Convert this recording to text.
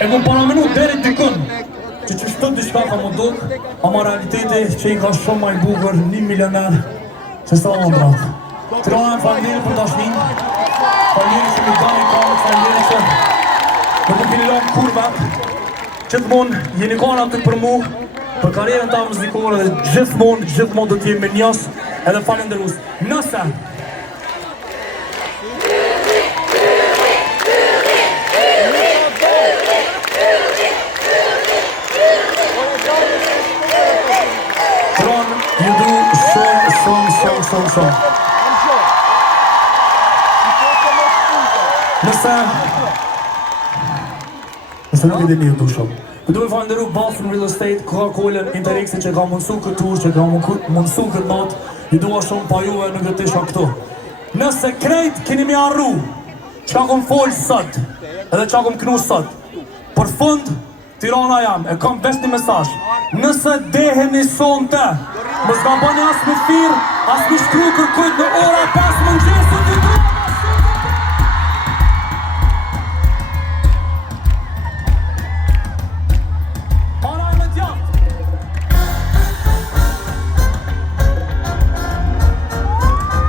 E ku paramenu deri dikun që shtot diçka ka më duk, ama realiteti që i ka shumë ma i bukur 1 milioner se sa Londrat. Tirana e falenderit për dashnin, falenderit që më dani kamë, falenderit që më të keni lanë kurvat, gjithmonë jeni kanë aty për mu, për karierën ta muzikore dhe gjithmonë do t'jemi me njës edhe falenderus. Nëse ju du shumë. Nëse nuk e dini ju du shumë. Ju du e falenderu Boston Real Estate, Coca-Cola, Interexi që ka mundësu këtë tur, që ka mundësu këtë natë, ju dua shumë pa juve nuk e të isha këtu. Nëse krejt keni mi arru, që ka kom folë sot, edhe që ka kom knu sot, për fund, Tirana jam, e kam vesh një mesazh. Nëse deheni sonte, mos ka bëni as më firë, as më shkru kërkujt në ora 5 mëngjesit.